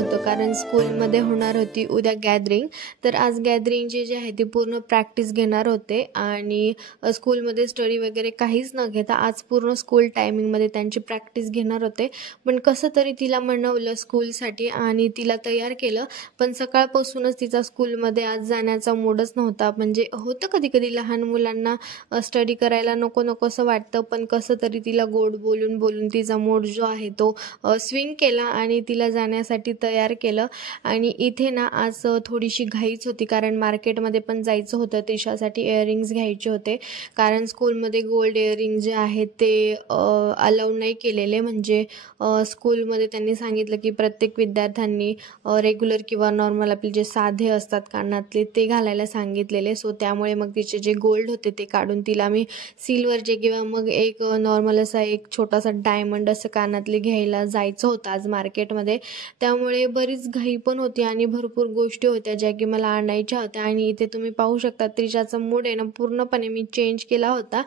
होतं कारण स्कूलमध्ये होणार होती उद्या गॅदरिंग. तर आज गॅदरिंगची जी आहे ती पूर्ण प्रॅक्टिस घेणार होते आणि स्कूलमध्ये स्टडी वगैरे काहीच न घेता आज पूर्ण स्कूल टायमिंगमध्ये त्यांची प्रॅक्टिस घेणार होते. पण कसं तरी तिला मनवलं स्कूलसाठी आणि तिला तयार केलं. पण सकाळपासूनच तिचा स्कूलमध्ये आज जाण्याचा मूडच नव्हता. म्हणजे होतं कधी कधी लहान मुलांना स्टडी करायला नको नकोसं वाटतं, पण कसं तरी तिला गोड बोलून बोलून तिचा मूड जो आहे तो स्विंग केला आणि तिला जाण्यासाठी तयार केलं. आणि इथे ना आज थोडीशी घाईच होती कारण मार्केटमध्ये पण जायचं होतं. त्रिशासाठी इयरिंग्स घ्यायचे होते कारण स्कूलमध्ये गोल्ड इयरिंग जे आहेत ते अलाउड नाही केलेले. म्हणजे स्कूलमध्ये त्यांनी सांगितलं की प्रत्येक विद्यार्थ्यांनी रेग्युलर किंवा नॉर्मल आपले जे साधे असतात कानातले ते घालायला सांगितलेले. सो त्यामुळे मग तिचे जे गोल्ड होते ते काढून तिला मी सिल्वरचे किंवा मग एक नॉर्मल असा एक छोटासा डायमंड असं कानातले घ्यायला जायचं होतं आज मार्केटमध्ये. त्यामुळे बरीच घाई पण होती आणि भरपूर गोष्टी होत्या ज्या की मला आणायच्या होत्या. आणि इथे तुम्ही पाहू शकता त्रिशाचा मूड आहे ना पूर्णपणे मी चेंज केला होता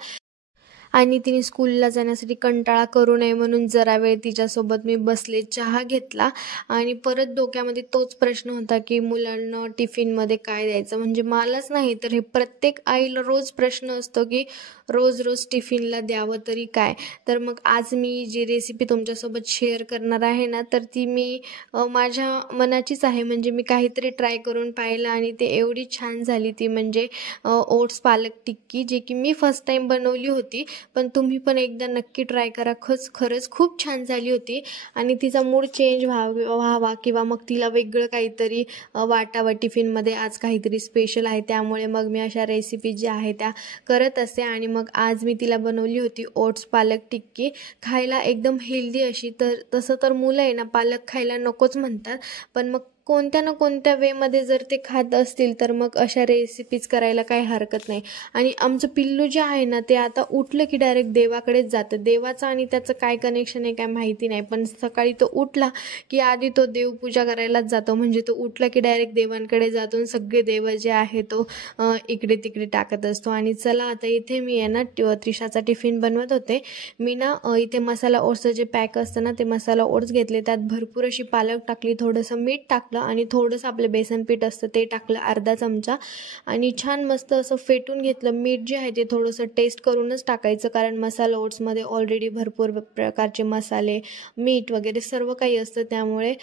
आणि तिने स्कूलला जाण्यासाठी कंटाळा करू नये म्हणून जरा वेळ तिच्यासोबत मी बसले, चहा घेतला आणि परत डोक्यामध्ये तोच प्रश्न होता की मुलांना टिफिनमध्ये काय द्यायचं. म्हणजे मलाच नाही तर हे प्रत्येक आईला रोज प्रश्न असतो की रोज रोज टिफिनला द्यावं तरी काय. तर मग आज मी जी रेसिपी तुमच्यासोबत शेअर करणार आहे ना तर ती मी माझ्या मनाचीच आहे. म्हणजे मी काहीतरी ट्राय करून पाहिलं आणि ते एवढी छान झाली ती म्हणजे ओट्स पालक टिक्की, जी की मी फर्स्ट टाइम बनवली होती. पण तुम्ही पण एकदा नक्की ट्राय करा. खरंच खूप छान झाली होती आणि तिचा मूड चेंज व्हावा किंवा मग तिला वेगळं काहीतरी वाटावं टिफिनमध्ये आज काहीतरी स्पेशल आहे. त्यामुळे मग मी अशा रेसिपी ज्या आहेत त्या करत असते. आणि मग आज मी तिला बनवली होती ओट्स पालक टिक्की, खायला एकदम हेल्दी अशी. तर तसं तर मुलं आहे ना पालक खायला नकोच म्हणतात, पण मग कोणत्या ना कोणत्या वेमध्ये जर ते खात असतील तर मग अशा रेसिपीज करायला काही हरकत नाही. आणि आमचं पिल्लू जे आहे ना ते आता उठलं की डायरेक्ट देवाकडेच जातं. देवाचं आणि त्याचं काय कनेक्शन आहे काय माहिती नाही, पण सकाळी तो उठला की आधी तो देवपूजा करायलाच जातो. म्हणजे तो उठला की डायरेक्ट देवांकडे जातो, सगळे देव जे आहे तो इकडे तिकडे टाकत असतो. आणि चला आता इथे मी आहे ना त्रिशाचा टिफिन बनवत होते. मी ना इथे मसाला ओट्सचं जे पॅक असतं ना ते मसाला ओट्स घेतले, त्यात भरपूर अशी पालक टाकली, थोडंसं मीठ टाकलं आणि थोडंसं आपलं बेसन पीठ असतं ते टाकलं अर्धा चमचा आणि छान मस्त असं फेटून घेतलं. मीठ जे आहे ते थोडंसं टेस्ट करूनच टाकायचं कारण मसाला ओट्समध्ये ऑलरेडी भरपूर प्रकारचे मसाले, मीठ वगैरे सर्व काही असतं. त्यामुळे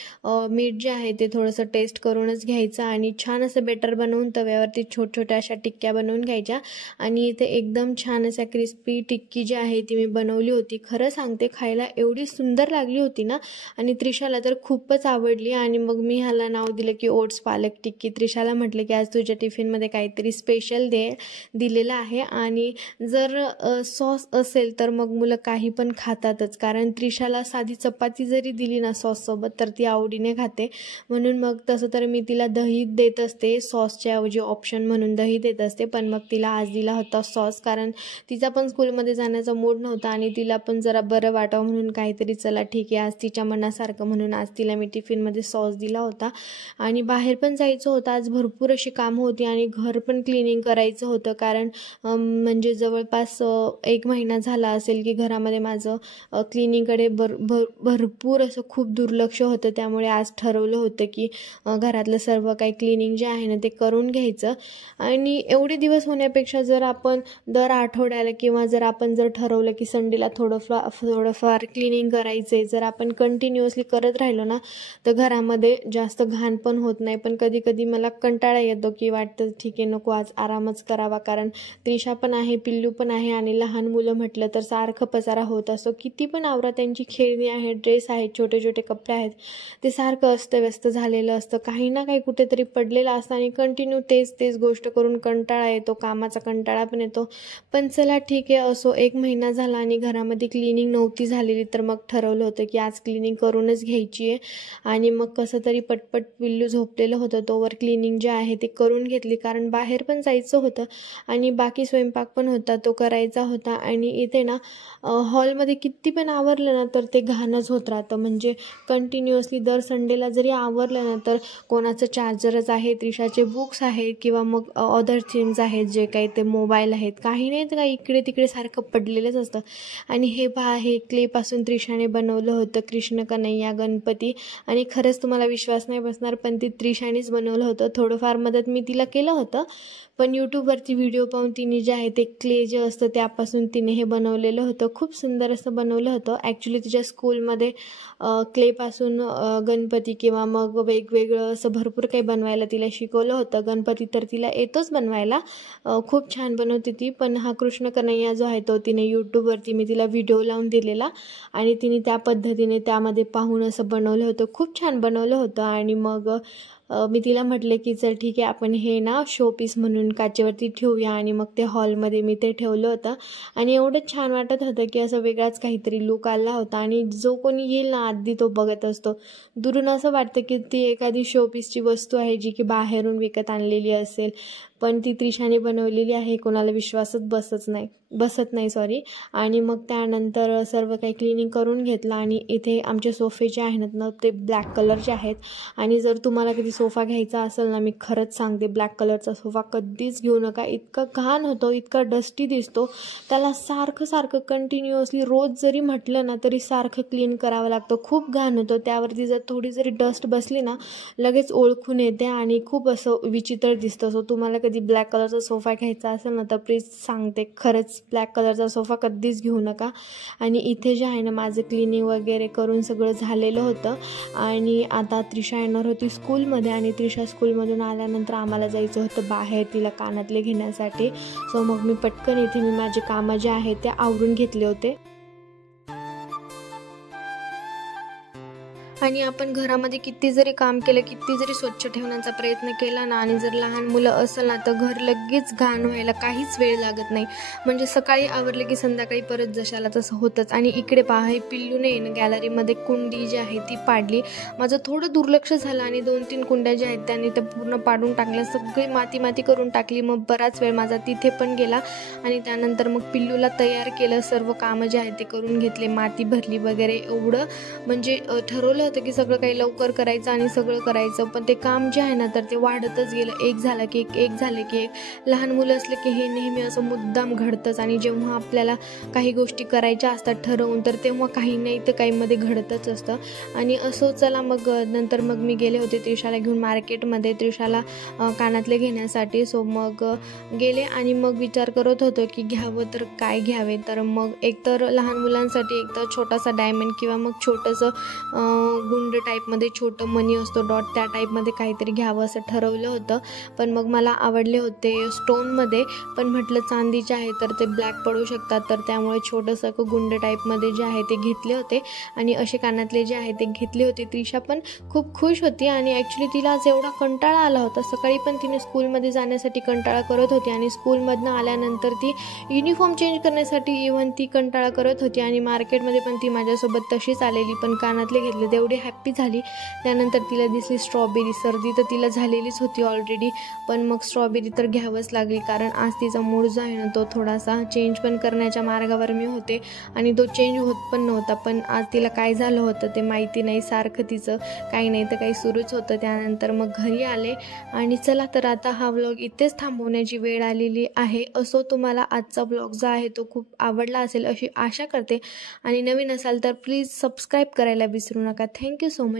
मीठ जे आहे ते थोडंसं टेस्ट करूनच घ्यायचं आणि छान असं बेटर बनवून तव्यावरती छोट्या अशा टिक्क्या बनवून घ्यायच्या. आणि इथे एकदम छान अशा क्रिस्पी टिक्की जी आहे ती मी बनवली होती. खरं सांगते खायला एवढी सुंदर लागली होती ना आणि त्रिशाला तर खूपच आवडली. आणि मग मी ह्याला नाव दिलं की ओट्स पालक टिक्की. त्रिशाला म्हटलं की आज तुझ्या टिफिनमध्ये काहीतरी स्पेशल दिलेलं आहे. आणि जर सॉस असेल तर मग मुलं काही पण खातातच, कारण त्रिशाला साधी चपाती जरी दिली ना सॉससोबत तर ती आवडीने खाते. म्हणून मग तसं तर मी तिला दही देत असते, सॉसच्या ऐवजी ऑप्शन म्हणून दही देत असते. पण मग तिला आज दिला होता सॉस कारण तिचा पण स्कूलमध्ये जाण्याचा मूड नव्हता आणि तिला पण जरा बरं वाटावं म्हणून काहीतरी चला ठीक आहे आज तिच्या मनासारखं म्हणून आज तिला मी टिफिनमध्ये सॉस दिला होता. आणि बाहेर पण जायचं होतं आज, भरपूर अशी कामं होती आणि घर पण क्लिनिंग करायचं होतं कारण म्हणजे जवळपास 1 महिना झाला असेल की घरामध्ये माझं क्लिनिंगकडे भरपूर असं खूप दुर्लक्ष होतं. त्यामुळे आज ठरवलं होतं की घरातलं सर्व काही क्लिनिंग जे आहे ना ते करून घ्यायचं. आणि एवढे दिवस होण्यापेक्षा जर आपण दर आठवड्याला किंवा जर आपण ठरवलं की संडेला थोडंफार क्लिनिंग करायचं आहे, जर आपण कंटिन्युअसली करत राहिलो ना तर घरामध्ये जास्त घाण पण होत नाही. पण कधी कधी मला कंटाळा येतो की वाटतं ठीक आहे नको आज आरामच करावा, कारण त्रिशा पण आहे, पिल्लू पण आहे आणि लहान मुलं म्हटलं तर सारखं पसारा होत असतो. किती पण आवरा, त्यांची खेळणी आहे, ड्रेस आहेत, छोटे छोटे कपडे आहेत, ते सारखं अस्तव्यस्त झालेलं असतं, काही ना काही कुठेतरी पडलेलं असतं आणि कंटिन्यू तेच गोष्ट करून कंटाळा येतो, कामाचा कंटाळा पण येतो. पण चला ठीक आहे असो, 1 महिना झाला आणि घरामध्ये क्लिनिंग नव्हती झालेली तर मग ठरवलं होतं की आज क्लिनिंग करूनच घ्यायची आहे. आणि मग कसं तरी पटपट पिल्लू झोपलेलं होतं तोवर क्लिनिंग जे आहे ते करून घेतली, कारण बाहेर पण जायचं होतं आणि बाकी स्वयंपाक पण होता तो करायचा होता. आणि इथे ना हॉलमध्ये किती पण आवरलं ना तर ते घाणच होत राहतं. म्हणजे कंटिन्युअसली दर संडेला जरी आवरलं ना तर कोणाचं चार्जरच आहे, त्रिशाचे बुक्स आहेत किंवा मग अदर थिंग्स आहेत जे काही ते मोबाईल आहेत, काही नाही तर काही इकडे तिकडे सारखं पडलेलंच असतं. आणि हे पहा, हे क्लेपासून त्रिशाने बनवलं होतं कृष्ण कन्हैया गणपती. आणि खरंच तुम्हाला विश्वास नाही बसणार, पण ती त्रिशानेच बनवलं होतं. थोडंफार मदत मी तिला केलं होतं, पण यूट्यूबवरती व्हिडिओ पाहून तिने जे आहे ते क्ले जे असतं त्यापासून तिने हे बनवलेलं होतं. खूप सुंदर असं बनवलं होतं. ॲक्च्युली तिच्या स्कूलमध्ये क्लेपासून गणपती किंवा मग वेगवेगळं असं भरपूर काही बनवायला तिला शिकवलं होतं. गणपती तर तिला येतोच बनवायला, खूप छान बनवते ती. पण हा कृष्ण कन्हैया जो आहे तो तिने यूट्यूबवरती मी तिला व्हिडिओ लावून दिलेला आणि तिने त्या पद्धतीने त्यामध्ये पाहून असं बनवलं होतं. खूप छान बनवलं होतं. आणि मग मी तिला म्हटले की चल ठीक आहे, आपण हे ना शोपीस म्हणून काचेवरती ठेवूया. आणि मग ते हॉलमध्ये मी ते ठेवलं होतं आणि एवढं छान वाटत होतं की असं वेगळाच काहीतरी लुक आला होता. आणि जो कोणी येईल ना आधी तो बघत असतो. दुरून असं वाटतं की ती एखादी शोपीसची वस्तू आहे जी की बाहेरून विकत आणलेली असेल, पण ती त्रिशाने बनवलेली आहे. कोणाला विश्वासच बसत नाही. आणि मग त्यानंतर सर्व काही क्लिनिंग करून घेतलं. आणि इथे आमचे सोफे जे आहेत ना ते ब्लॅक कलरचे आहेत. आणि जर तुम्हाला कधी सोफा घ्यायचा असेल ना, मी खरंच सांगते, ब्लॅक कलरचा सोफा कधीच घेऊ नका. इतका घाण होतो, इतका डस्टी दिसतो. त्याला सारखं कंटिन्युअसली रोज जरी म्हटलं ना तरी सारखं क्लीन करावं लागतं. खूप घाण होतं. त्यावरती जर थोडी जरी डस्ट बसली ना लगेच ओळखून येते आणि खूप असं विचित्र दिसतं. सो तुम्हाला कधी ब्लॅक कलरचा सोफा घ्यायचा असेल ना तर प्लीज सांगते, खरंच ब्लॅक कलरचा सोफा कधीच घेऊ नका. आणि इथे जे आहे ना माझं क्लिनिंग वगैरे करून सगळं झालेलं होतं. आणि आता त्रिशा येणार होती स्कूलमध्ये आणि त्रिशा स्कूलमधून आल्यानंतर आम्हाला जायचं होतं बाहेर तिला कानातले घेण्यासाठी. सो मग मी पटकन इथे माझे कामं जे आहेत ते आवरून घेतले होते. आणि आपण घरामध्ये किती जरी काम केलं, किती जरी स्वच्छ ठेवण्याचा प्रयत्न केला ना आणि जर लहान मुलं असेल ना तर घर लगेच घाण व्हायला काहीच वेळ लागत नाही. म्हणजे सकाळी आवरले की संध्याकाळी परत जशाला तसं होतंच. आणि इकडे पहा, हे पिल्लूने ना गॅलरीमध्ये कुंडी जी आहे ती पाडली. माझं थोडं दुर्लक्ष झालं आणि 2-3 कुंड्या ज्या आहेत त्यांनी त्या पूर्ण पाडून टाकल्या, सगळी माती करून टाकली. मग बराच वेळ माझा तिथे पण गेला. आणि त्यानंतर मग पिल्लूला तयार केलं, सर्व कामं जे आहेत ते करून घेतले, माती भरली वगैरे. एवढं म्हणजे ठरवलं होतं की सगळं काही लवकर करायचं आणि सगळं करायचं, पण ते काम जे आहे ना तर ते वाढतच गेलं. एक झालं की एक झालं की एक. लहान मुलं असले की हे नेहमी असं मुद्दाम घडतंच. आणि जेव्हा आपल्याला काही गोष्टी करायच्या असतात ठरवून तर तेव्हा काही नाही तर काही मध्ये घडतच असतं. आणि असं चला मग नंतर मग मी गेले होते त्रिशाला घेऊन मार्केटमध्ये, त्रिशाला कानातले घेण्यासाठी. सो मग गेले आणि मग विचार करत होतो की घ्यावं तर काय घ्यावे. तर मग एकतर लहान मुलांसाठी एकतर छोटासा डायमंड किंवा मग छोटंसं गुंड टाईपमध्ये छोटं मनी असतो डॉट, त्या टाईपमध्ये काहीतरी घ्यावं असं ठरवलं होतं. पण मग मला आवडले होते स्टोनमध्ये, पण म्हटलं चांदीचे आहे तर ते ब्लॅक पडू शकतात, तर त्यामुळे छोटंसं गुंड टाईपमध्ये जे आहे ते घेतले होते. आणि असे कानातले जे आहे ते घेतले होते. त्रिशा पण खूप खुश होती. आणि ॲक्च्युली तिला आज एवढा कंटाळा आला होता. सकाळी पण तिने स्कूलमध्ये जाण्यासाठी कंटाळा करत होती आणि स्कूलमधनं आल्यानंतर ती युनिफॉर्म चेंज करण्यासाठी इव्हन ती कंटाळा करत होती. आणि मार्केटमध्ये पण ती माझ्यासोबत तशीच आलेली, पण कानातले घेतले तेवढी हॅप्पी झाली. त्यानंतर तिला दिसली स्ट्रॉबेरी. सर्दी तर तिला झालेलीच होती ऑलरेडी, पण मग स्ट्रॉबेरी तर घ्यावंच लागली, कारण आज तिचा मूड जो आहे ना तो थोडासा चेंज पण करण्याच्या मार्गावर मी होते आणि तो चेंज होत पण नव्हता. पण आज तिला काय झालं होतं ते माहिती नाही, सारखं तिचं काही नाही तर काही सुरूच होतं. त्यानंतर मग घरी आले आणि चला तर आता हा व्लॉग इथेच थांबवण्याची वेळ आलेली आहे. असो तुम्हाला आजचा व्लॉग जो आहे तो खूप आवडला असेल अशी आशा करते. आणि नवीन असाल तर प्लीज सबस्क्राईब करायला विसरू नका. Thank you so much.